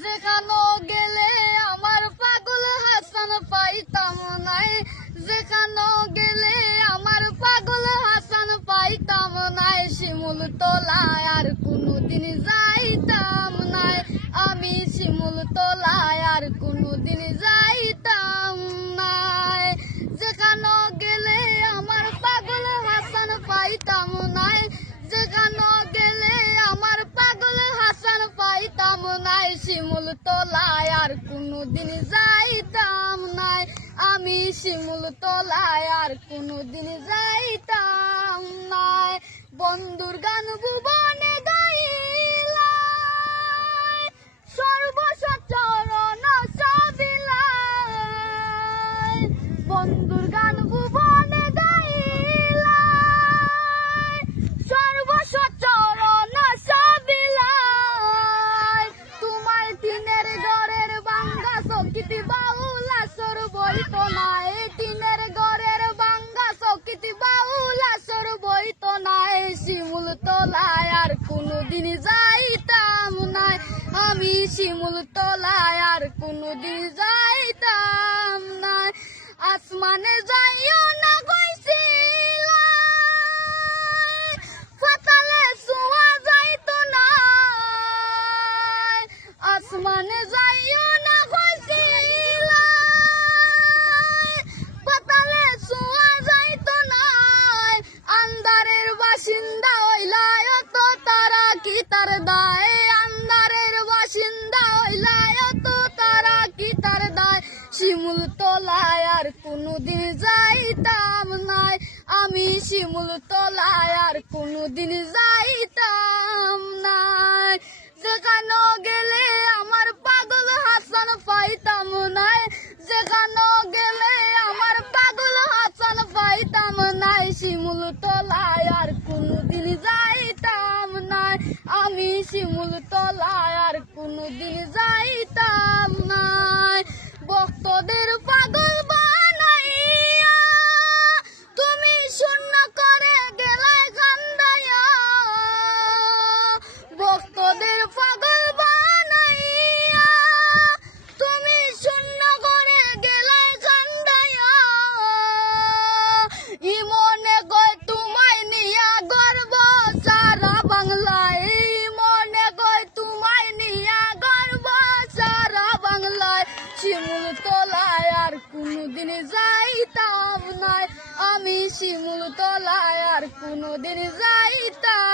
যেখানো গেলে আমার পাগল হাসান পাইতাম নাই। যেখানো গেলে আমার পাগল হাসান পাইতাম নাই। শিমুল তোলায় আর কোনোদিন যাইতাম নাই। আমি শিমুল তোলায় আর কোনোদিন যাইতাম শিমুল তোলায় আর কোনোদিন যাইতাম নাই। আমি শিমুল তোলায় আর কোনোদিন যাইতাম নাই। বন্ধুর গান ভুবনে গাইলাই, সর্বসচরণ সবিলাই বন্ধুর গান ভুবনে কোনোদিন যাইতাম নাই। আমি শিমুল তলায় আর কোনোদিন যাইতাম নাই। আসমানে যাইও না গইছিলাম ফাতালে সোয়া যাইতো না আসমানে যাইও দায় আন্দারের বাসিন্দা হইলাই তো তারা কি তার দায়? শিমুল তোলায় আর কোনোদিন যাইতাম নাই। আমি শিমুল তোলায় আর কোনোদিন যাইতাম নাই। যেখানে গেলে আমার পাগল হাসান পাইতাম নাই। যেখানে গেলে আমার পাগল হাসান পাইতাম নাই। শিমুল তোলায় আর কোনোদিন আমি শিমুল তোলায় আর কোনদিন যাইতাম কোনোদিন যাইতাম নাই। আমি শিমুল তলায় আর কোনোদিন যাইতাম